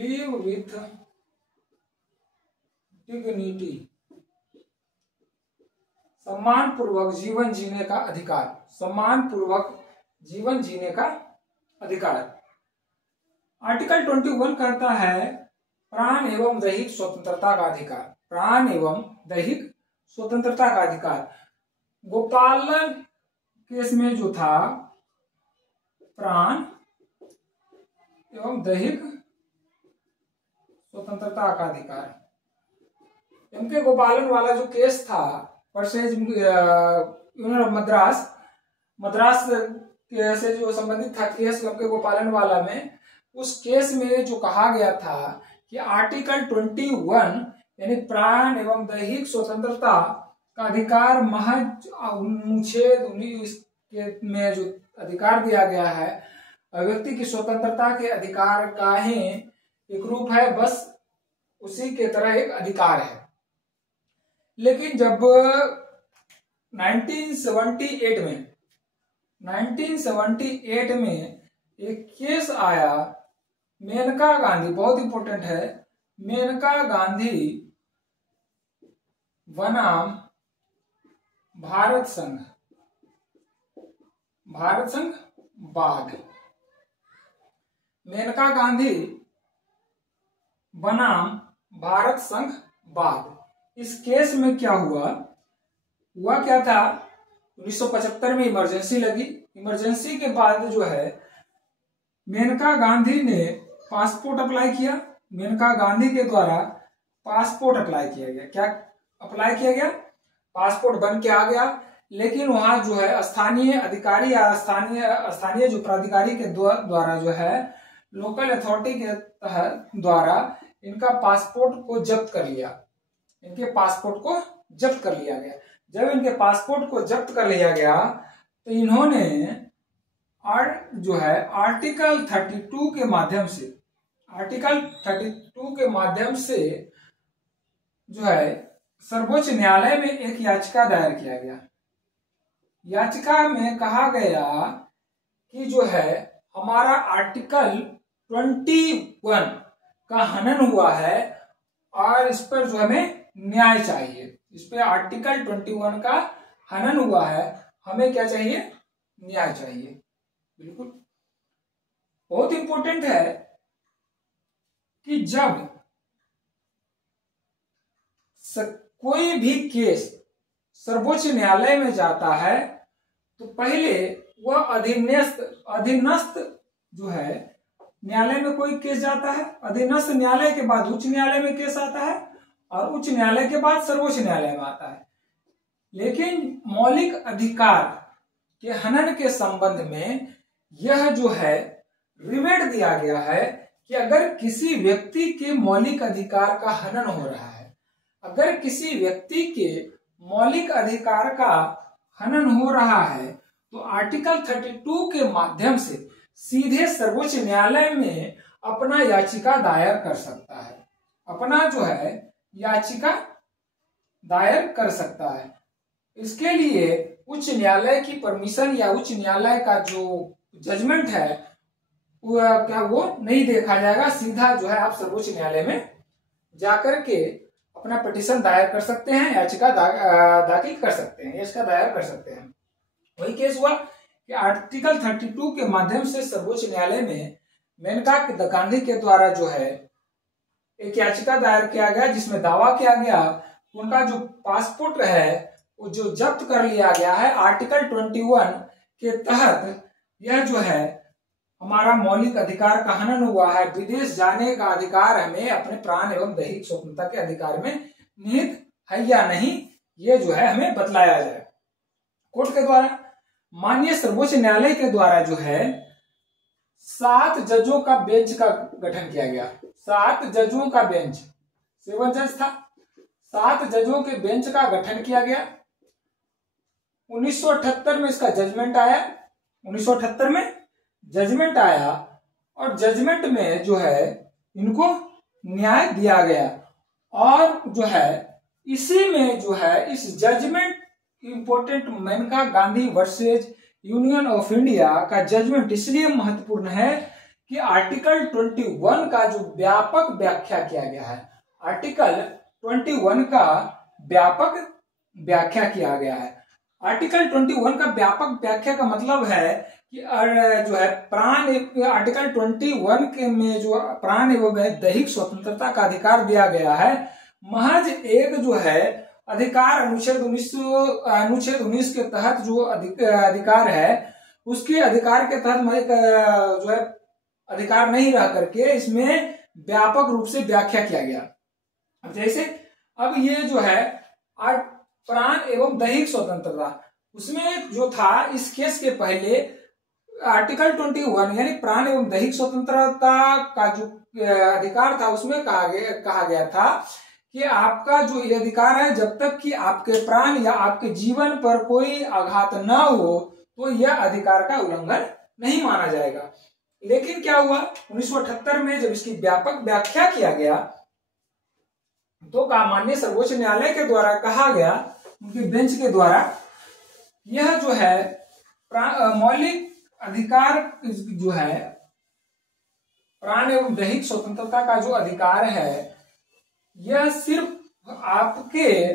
Live with dignity, सम्मान पूर्वक जीवन जीने का अधिकार, सम्मान पूर्वक जीवन जीने का अधिकार। आर्टिकल 21 कहता है प्राण एवं दैहिक स्वतंत्रता का अधिकार, प्राण एवं दैहिक स्वतंत्रता का अधिकार। गोपालन केस में जो था प्राण एवं दैहिक स्वतंत्रता का अधिकार, एमके गोपालन वाला जो केस था वर्सेज यूनियन ऑफ मद्रास से जो संबंधित था केस एमके गोपालन वाला में, उस केस में जो कहा गया था कि आर्टिकल 21 यानी प्राण एवं दैहिक स्वतंत्रता का अधिकार महज अनुच्छेद 19 में जो अधिकार दिया गया है व्यक्ति की स्वतंत्रता के अधिकार का ही एक रूप है, बस उसी के तरह एक अधिकार है। लेकिन जब 1978 में एक केस आया मेनका गांधी, बहुत इंपॉर्टेंट है, मेनका गांधी बनाम भारत संघ बाद, मेनका गांधी बनाम भारत संघ बाद। इस केस में क्या हुआ क्या था, 1975 में इमरजेंसी लगी। इमरजेंसी के बाद जो है मेनका गांधी ने पासपोर्ट अप्लाई किया, मेनका गांधी के द्वारा पासपोर्ट अप्लाई किया गया। क्या अप्लाई किया गया? पासपोर्ट बन के आ गया। लेकिन वहां जो है स्थानीय अधिकारी या स्थानीय जो प्राधिकारी के द्वारा जो है लोकल अथॉरिटी के द्वारा इनका पासपोर्ट को जब्त कर लिया, इनके पासपोर्ट को जब्त कर लिया गया। जब इनके पासपोर्ट को जब्त कर लिया गया तो इन्होंने जो है आर्टिकल 32 के माध्यम से जो है सर्वोच्च न्यायालय में एक याचिका दायर किया गया। याचिका में कहा गया कि जो है हमारा आर्टिकल 21 का हनन हुआ है और इस पर जो हमें न्याय चाहिए, इस पे आर्टिकल 21 का हनन हुआ है, हमें क्या चाहिए? न्याय चाहिए। बिल्कुल बहुत इंपॉर्टेंट है कि जब कोई भी केस सर्वोच्च न्यायालय में जाता है तो पहले वह अधीनस्थ जो है न्यायालय में कोई केस जाता है, अधीनस्थ न्यायालय के बाद उच्च न्यायालय में केस आता है और उच्च न्यायालय के बाद सर्वोच्च न्यायालय में आता है। लेकिन मौलिक अधिकार के हनन के संबंध में यह जो है रिवेट दिया गया है कि अगर किसी व्यक्ति के मौलिक अधिकार का हनन हो रहा है, अगर किसी व्यक्ति के मौलिक अधिकार का हनन हो रहा है तो आर्टिकल 32 के माध्यम से सीधे सर्वोच्च न्यायालय में अपना याचिका दायर कर सकता है, अपना जो है याचिका दायर कर सकता है। इसके लिए उच्च न्यायालय की परमिशन या उच्च न्यायालय का जो जजमेंट है वो नहीं देखा जाएगा, सीधा जो है आप सर्वोच्च न्यायालय में जाकर के अपना पिटीशन दायर कर सकते हैं, याचिका दाखिल कर सकते हैं, याचिका दायर कर सकते हैं। वही केस हुआ कि आर्टिकल 32 के माध्यम से सर्वोच्च न्यायालय में मेनका गांधी के द्वारा जो है एक याचिका दायर किया गया जिसमें दावा किया गया उनका जो पासपोर्ट है वो जो जब्त कर लिया गया है आर्टिकल 21 के तहत, यह जो है हमारा मौलिक अधिकार का हनन हुआ है, विदेश जाने का अधिकार हमें अपने प्राण एवं दैहिक स्वतंत्रता के अधिकार में निहित है या नहीं, ये जो है हमें बतलाया जाए। कोर्ट के द्वारा माननीय सर्वोच्च न्यायालय के द्वारा जो है 7 जजों का बेंच का गठन किया गया। 7 जजों का बेंच, 7 जज था, 7 जजों के बेंच का गठन किया गया। 1978 में इसका जजमेंट आया, 1978 में जजमेंट आया और जजमेंट में जो है इनको न्याय दिया गया और जो है इसी में जो है इस judgement important Maneka Gandhi versus union of India का जजमेंट इसलिए महत्वपूर्ण है कि आर्टिकल 21 का जो व्यापक व्याख्या किया गया है, आर्टिकल 21 का व्यापक व्याख्या किया गया है। आर्टिकल 21 का व्यापक व्याख्या का मतलब है कि जो है प्राण, आर्टिकल 21 के में जो प्राण एवं दैहिक स्वतंत्रता का अधिकार दिया गया है, महज एक जो है अधिकार अनुच्छेद 19 के तहत जो अधिकार है, उसके अधिकार के तहत जो है अधिकार नहीं रह करके इसमें व्यापक रूप से व्याख्या किया गया। जैसे अब ये जो है प्राण एवं दैहिक स्वतंत्रता, उसमें जो था इस केस के पहले आर्टिकल 21 यानी प्राण एवं दैहिक स्वतंत्रता का जो अधिकार था, उसमें कहा गया था कि आपका जो ये अधिकार है, जब तक कि आपके प्राण या आपके जीवन पर कोई आघात न हो तो यह अधिकार का उल्लंघन नहीं माना जाएगा। लेकिन क्या हुआ, 1978 में जब इसकी व्यापक व्याख्या किया गया तो माननीय सर्वोच्च न्यायालय के द्वारा कहा गया, उनके बेंच के द्वारा, यह जो है मौलिक अधिकार जो है प्राण एवं दैहिक स्वतंत्रता का जो अधिकार है, यह सिर्फ आपके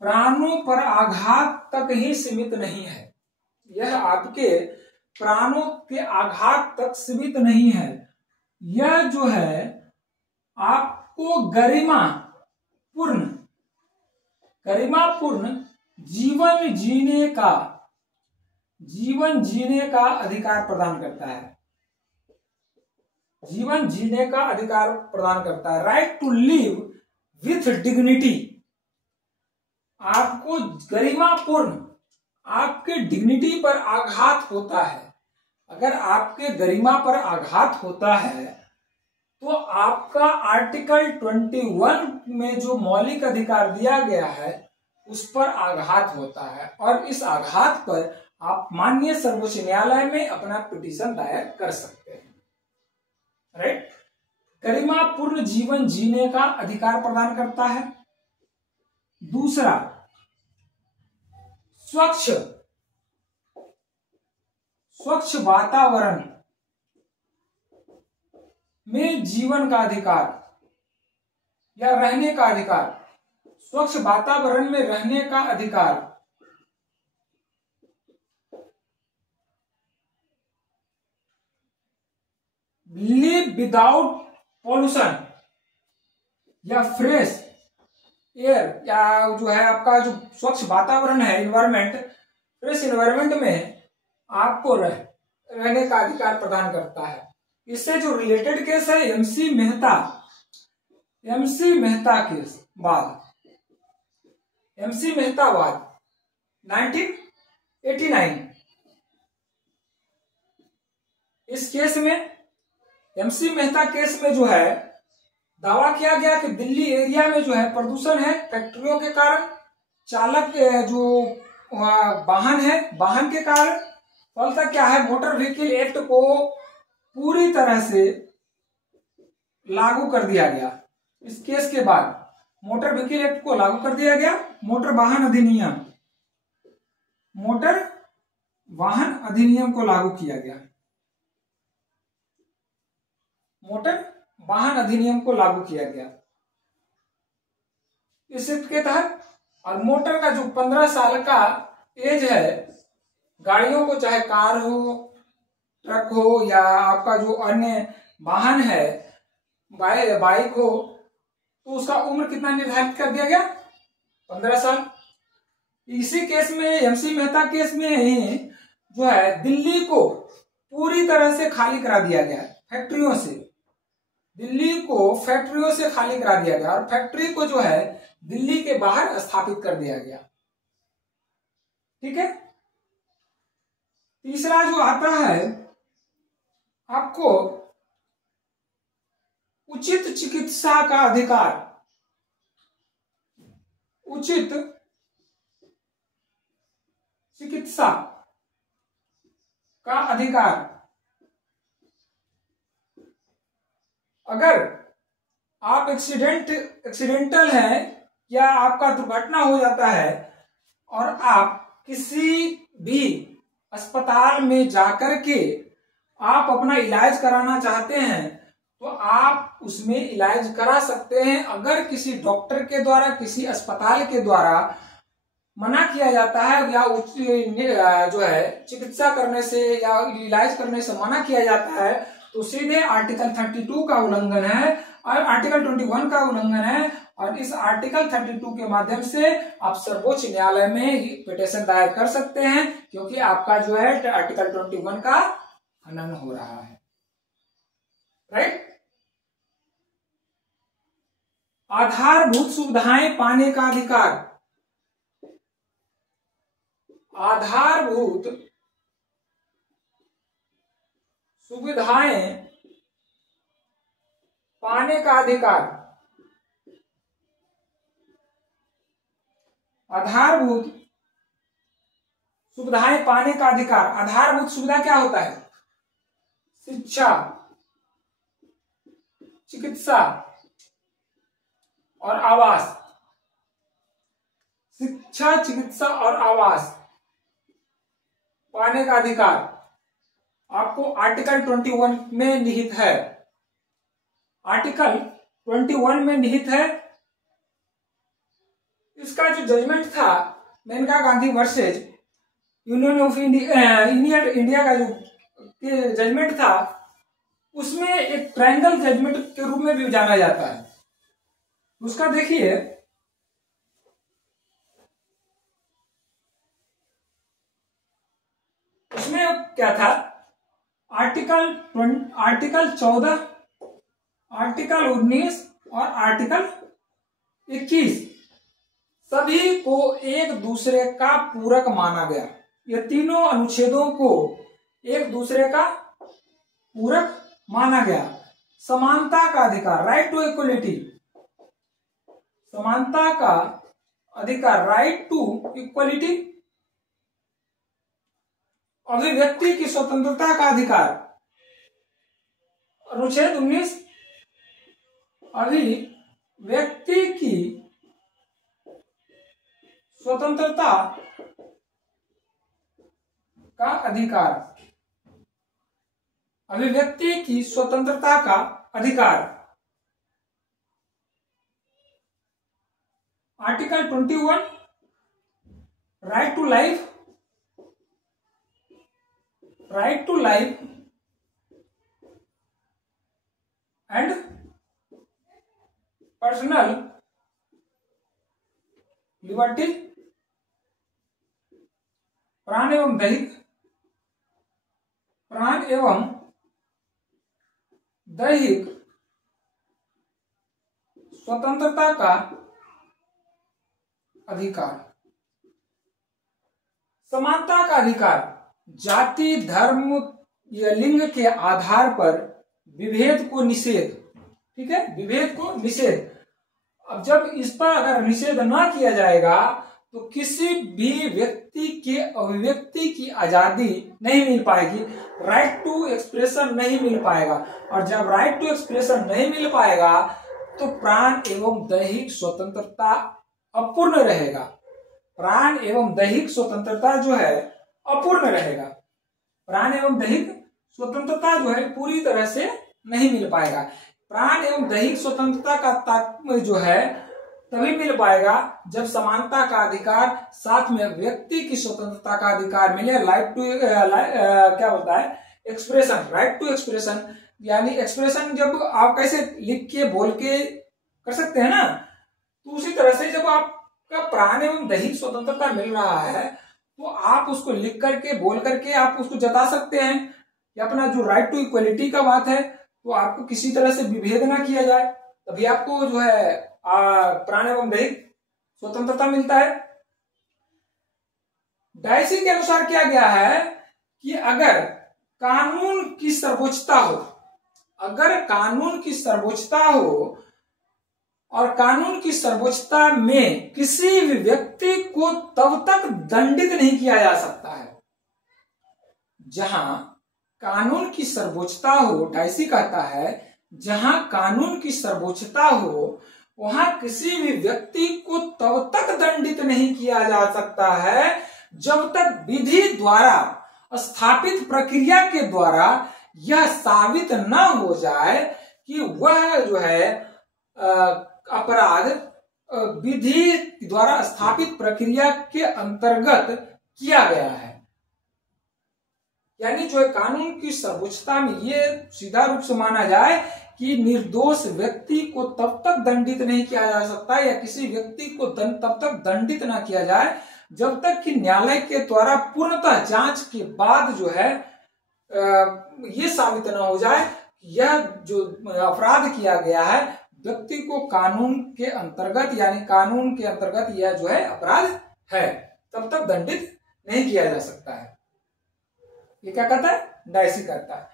प्राणों पर आघात तक ही सीमित नहीं है। यह आपके प्राणों के आघात तक सीमित नहीं है। यह जो है आपको गरिमापूर्ण जीवन जीने का अधिकार प्रदान करता है। जीवन जीने का अधिकार प्रदान करता है। Right to live with dignity. आपको गरिमापूर्ण, आपके डिग्निटी पर आघात होता है, अगर आपके गरिमा पर आघात होता है तो आपका आर्टिकल 21 में जो मौलिक अधिकार दिया गया है उस पर आघात होता है, और इस आघात पर आप माननीय सर्वोच्च न्यायालय में अपना पिटीशन दायर कर सकते हैं। राइट, गरिमापूर्ण जीवन जीने का अधिकार प्रदान करता है। दूसरा, स्वच्छ वातावरण में जीवन का अधिकार या रहने का अधिकार। स्वच्छ वातावरण में रहने का अधिकार लिव विदाउट पॉल्यूशन या फ्रेश एयर, या जो है आपका जो स्वच्छ वातावरण है, इन्वायरमेंट, फ्रेश इन्वायरमेंट में आपको रहने का अधिकार प्रदान करता है। इससे जो रिलेटेड केस है एमसी मेहता केस वाद, एमसी मेहता वाद 1989। इस केस में, एमसी मेहता केस में जो है दावा किया गया कि दिल्ली एरिया में जो है प्रदूषण है फैक्ट्रियों के कारण, चालक जो वाहन है, वाहन के कारण। फलतः क्या है, मोटर व्हीकल एक्ट को पूरी तरह से लागू कर दिया गया। इस केस के बाद मोटर व्हीकल एक्ट को लागू कर दिया गया। मोटर वाहन अधिनियम को लागू किया गया। मोटर वाहन अधिनियम को लागू किया गया। इस एक्ट के तहत, और मोटर का जो 15 साल का एज है, गाड़ियों को, चाहे कार हो, ट्रक हो, या आपका जो अन्य वाहन है, बाइक हो, तो उसका उम्र कितना निर्धारित कर दिया गया, 15 साल। इसी केस में, एमसी मेहता केस में जो है दिल्ली को पूरी तरह से खाली करा दिया गया फैक्ट्रियों से। दिल्ली को फैक्ट्रियों से खाली करा दिया गया और फैक्ट्री को जो है दिल्ली के बाहर स्थापित कर दिया गया। ठीक है। तीसरा जो आता है आपको उचित चिकित्सा का अधिकार। उचित चिकित्सा का अधिकार। अगर आप एक्सीडेंटल है या आपका दुर्घटना हो जाता है और आप किसी भी अस्पताल में जाकर के आप अपना इलाज कराना चाहते हैं तो आप उसमें इलाज करा सकते हैं। अगर किसी डॉक्टर के द्वारा, किसी अस्पताल के द्वारा मना किया जाता है या जो है चिकित्सा करने से या इलाज करने से मना किया जाता है तो सीधे आर्टिकल 32 का उल्लंघन है और आर्टिकल 21 का उल्लंघन है। और इस आर्टिकल 32 के माध्यम से आप सर्वोच्च न्यायालय में पिटीशन दायर कर सकते हैं, क्योंकि आपका जो है आर्टिकल 21 का हनन हो रहा है। राइट। आधारभूत सुविधाएं पाने का अधिकार। आधारभूत सुविधाएं पाने का अधिकार। आधारभूत सुविधाएं पाने का अधिकार। आधारभूत सुविधा क्या होता है? शिक्षा, चिकित्सा और आवास। शिक्षा, चिकित्सा और आवास पाने का अधिकार आपको आर्टिकल 21 में निहित है। आर्टिकल 21 में निहित है। इसका जो जजमेंट था Maneka Gandhi versus union of India का जो जजमेंट था उसमें एक ट्रायंगल जजमेंट के रूप में भी जाना जाता है। उसका देखिए, उसमें क्या था? आर्टिकल 14, आर्टिकल 19 और आर्टिकल 21 सभी को एक दूसरे का पूरक माना गया। ये तीनों अनुच्छेदों को एक दूसरे का पूरक माना गया। समानता का अधिकार, राइट टू इक्वलिटी, समानता का अधिकार, राइट टू इक्वलिटी। अभिव्यक्ति की स्वतंत्रता का अधिकार, अनुच्छेद 19। अभिव्यक्ति की स्वतंत्रता का अधिकार, अभिव्यक्ति की स्वतंत्रता का अधिकार। Article 21, right to life, right to life and personal liberty. प्राण एवं दैहिक, प्राण एवं दैहिक स्वतंत्रता का अधिकार। समानता का अधिकार, जाति, धर्म या लिंग के आधार पर विभेद को निषेध। ठीक है, विभेद को निषेध। अब जब इस पर अगर निषेध ना किया जाएगा तो किसी भी व्यक्ति के अभिव्यक्ति की आजादी नहीं मिल पाएगी, राइट टू एक्सप्रेशन नहीं मिल पाएगा। और जब राइट टू एक्सप्रेशन नहीं मिल पाएगा तो प्राण एवं दैहिक स्वतंत्रता अपूर्ण रहेगा। प्राण एवं दैहिक स्वतंत्रता जो है अपूर्ण रहेगा। प्राण एवं दैहिक स्वतंत्रता जो है पूरी तरह से नहीं मिल पाएगा। प्राण एवं दैहिक स्वतंत्रता का तात्पर्य जो है तभी मिल पाएगा जब समानता का अधिकार साथ में व्यक्ति की स्वतंत्रता का अधिकार मिले। राइट टू क्या होता है? Expression, right to expression. यानी एक्सप्रेशन जब आप कैसे लिख के बोल के कर सकते हैं ना, तो उसी तरह से जब आपका प्राण एवं दैहिक स्वतंत्रता मिल रहा है तो आप उसको लिख करके बोल करके आप उसको जता सकते हैं कि अपना जो राइट टू इक्वलिटी का बात है तो आपको किसी तरह से विभेद ना किया जाए, तभी आपको जो है प्राण एवं दैहिक स्वतंत्रता मिलता है। डायसी के अनुसार क्या गया है कि अगर कानून की सर्वोच्चता हो, अगर कानून की सर्वोच्चता हो और कानून की सर्वोच्चता में किसी भी व्यक्ति को तब तक दंडित नहीं किया जा सकता है जहां कानून की सर्वोच्चता हो। डायसी कहता है जहां कानून की सर्वोच्चता हो वहां किसी भी व्यक्ति को तब तक दंडित नहीं किया जा सकता है जब तक विधि द्वारा स्थापित प्रक्रिया के द्वारा यह साबित न हो जाए कि वह जो है अपराध विधि द्वारा स्थापित प्रक्रिया के अंतर्गत किया गया है। यानी जो है कानून की सर्वोच्चता में ये सीधा रूप से माना जाए कि निर्दोष व्यक्ति को तब तक दंडित नहीं किया जा सकता या किसी व्यक्ति को तब तक दंडित ना किया जाए जब तक कि न्यायालय के द्वारा पूर्णतः जांच के बाद जो है ये साबित न हो जाए यह जो अपराध किया गया है व्यक्ति को कानून के अंतर्गत यानी कानून के अंतर्गत यह जो है अपराध है, तब तक दंडित नहीं किया जा सकता है। ये क्या कहता है? डायसी करता है।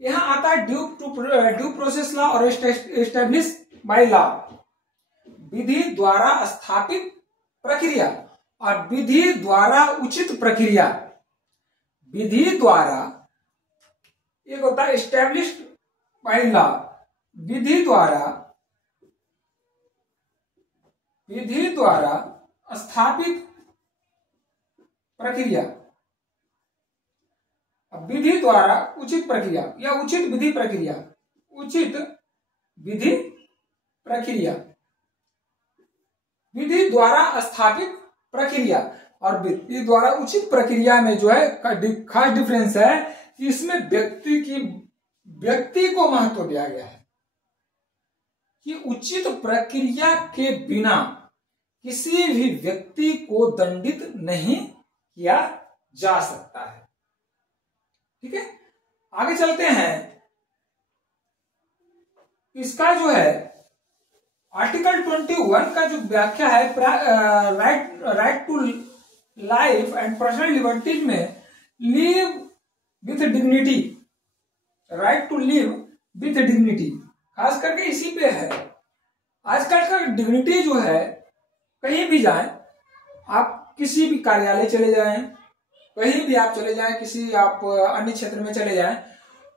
यहां आता है ड्यू प्रोसेस लॉ और एस्टेब्लिश बाय लॉ। विधि द्वारा स्थापित प्रक्रिया और विधि द्वारा उचित प्रक्रिया। विधि द्वारा एक होता है एस्टेब्लिश्ड बाय लॉ, विधि द्वारा स्थापित प्रक्रिया, विधि द्वारा उचित प्रक्रिया या उचित विधि प्रक्रिया, उचित विधि प्रक्रिया, विधि द्वारा स्थापित प्रक्रिया और विधि द्वारा उचित प्रक्रिया में जो है खास डिफरेंस है कि इसमें व्यक्ति को महत्व दिया गया है कि उचित प्रक्रिया के बिना किसी भी व्यक्ति को दंडित नहीं किया जा सकता है। ठीक है, आगे चलते हैं। इसका जो है आर्टिकल 21 का जो व्याख्या है right to life and personal liberties में live with dignity, right to live with dignity खास करके इसी पे है। आजकल का डिग्निटी जो है कहीं भी जाएं, आप किसी भी कार्यालय चले जाएं, कहीं भी आप चले जाएं, किसी आप अन्य क्षेत्र में चले जाएं,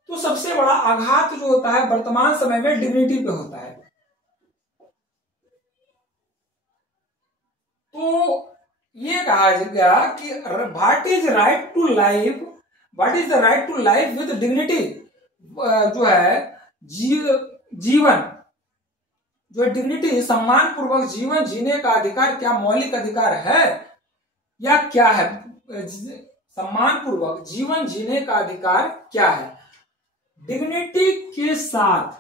तो सबसे बड़ा आघात जो होता है वर्तमान समय में डिग्निटी पे होता है। तो ये कहा गया कि what is right to life, what is the right to life with dignity, जो है जीवन जो डिग्निटी सम्मान पूर्वक जीवन जीने का अधिकार क्या मौलिक अधिकार है या क्या है? सम्मान पूर्वक जीवन जीने का अधिकार क्या है? डिग्निटी के साथ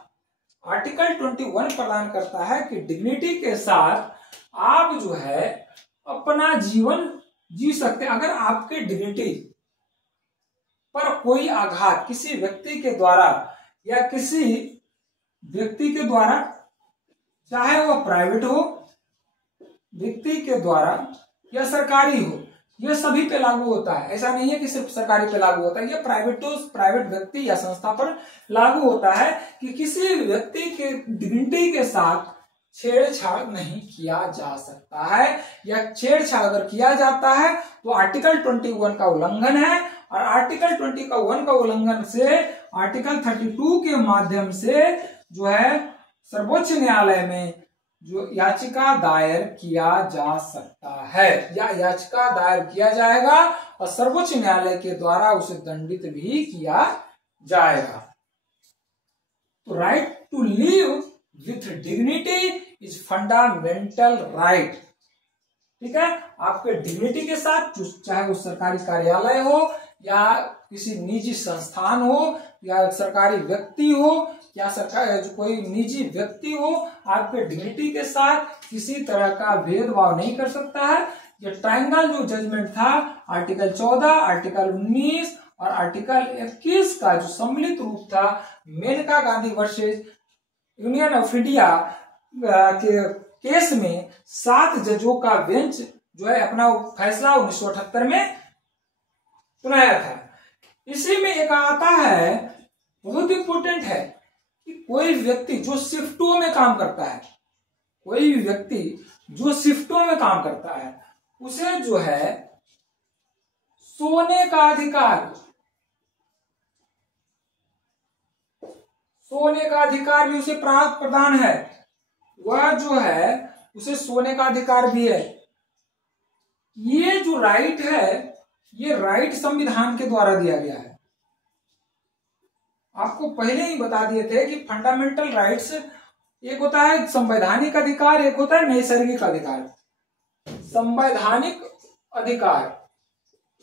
आर्टिकल 21 प्रदान करता है कि डिग्निटी के साथ आप जो है अपना जीवन जी सकते हैं। अगर आपके डिग्निटी पर कोई आघात किसी व्यक्ति के द्वारा या किसी व्यक्ति के द्वारा, चाहे वह प्राइवेट हो, व्यक्ति के द्वारा या सरकारी हो, यह सभी पे लागू होता है। ऐसा नहीं है कि सिर्फ सरकारी पे लागू होता है, यह प्राइवेट व्यक्ति या संस्था पर लागू होता है कि किसी व्यक्ति के डिग्निटी के साथ छेड़छाड़ नहीं किया जा सकता है, या छेड़छाड़ अगर किया जाता है तो आर्टिकल 21 का उल्लंघन है। और आर्टिकल 21 का उल्लंघन से आर्टिकल 32 के माध्यम से जो है सर्वोच्च न्यायालय में जो याचिका दायर किया जा सकता है या याचिका दायर किया जाएगा और सर्वोच्च न्यायालय के द्वारा उसे दंडित भी किया जाएगा। तो right to live with dignity is fundamental right. ठीक है, आपके डिग्निटी के साथ, चाहे वो सरकारी कार्यालय हो या किसी निजी संस्थान हो या सरकारी व्यक्ति हो या सरकार जो कोई निजी व्यक्ति हो, आपके डिग्निटी के साथ किसी तरह का भेदभाव नहीं कर सकता है। ये ट्रायंगल जो जजमेंट था आर्टिकल 14, आर्टिकल 19 और आर्टिकल 21 का जो सम्मिलित रूप था Maneka Gandhi versus union of India के केस में 7 जजों का बेंच जो है अपना फैसला 1978 में सुनाया था। इसी में एक आता है, बहुत इंपोर्टेंट है कि कोई व्यक्ति जो शिफ्टों में काम करता है, कोई भी व्यक्ति जो शिफ्टों में काम करता है उसे जो है सोने का अधिकार, सोने का अधिकार भी उसे प्रदान है। वह जो है उसे सोने का अधिकार भी है। ये जो राइट है, ये राइट संविधान के द्वारा दिया गया है। आपको पहले ही बता दिए थे कि फंडामेंटल राइट्स एक होता है संवैधानिक अधिकार, एक होता है नैसर्गिक अधिकार। संवैधानिक अधिकार,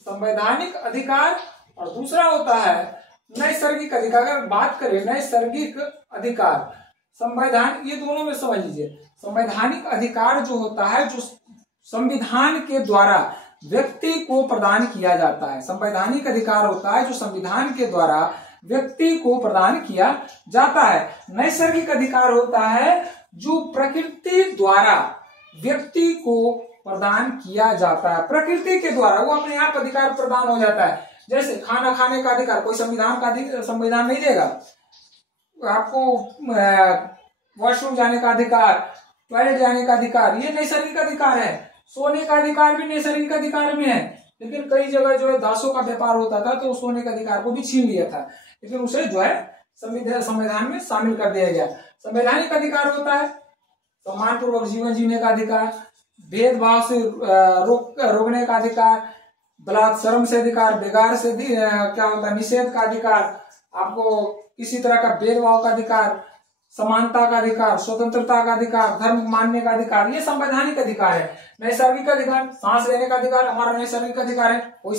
संवैधानिक अधिकार और दूसरा होता है नैसर्गिक अधिकार। अगर बात करें नैसर्गिक अधिकार, संवैधान, ये दोनों में समझ लीजिए। संवैधानिक अधिकार जो होता है, जो संविधान के द्वारा व्यक्ति को प्रदान किया जाता है। संवैधानिक अधिकार होता है जो संविधान के द्वारा व्यक्ति को प्रदान किया जाता है। नैसर्गिक अधिकार होता है जो प्रकृति द्वारा व्यक्ति को प्रदान किया जाता है। प्रकृति के द्वारा वो अपने आप अधिकार प्रदान हो जाता है। जैसे खाना खाने का अधिकार कोई संविधान नहीं देगा आपको। वॉशरूम जाने का अधिकार, टॉयलेट जाने का अधिकार, ये नैसर्गिक अधिकार है। सोने का अधिकार भी नैसर्गिक अधिकार में है, लेकिन कई जगह जो है दासों का व्यापार होता था तो सोने के अधिकार को भी छीन लिया था, लेकिन उसे जो है संविधान में शामिल कर दिया गया। संवैधानिक अधिकार होता है सम्मान पूर्वक जीवन जीने का अधिकार, भेदभाव से रोकने का अधिकार, बलात्कार से अधिकार, बेगार से क्या होता है निषेध का अधिकार, आपको किसी तरह का भेदभाव का अधिकार, समानता का अधिकार, स्वतंत्रता का अधिकार, धर्म मानने का अधिकार, ये संवैधानिक अधिकार है। नैसर्गिक अधिकार, सांस लेने का अधिकार हमारा नैसर्गिक अधिकार है। कोई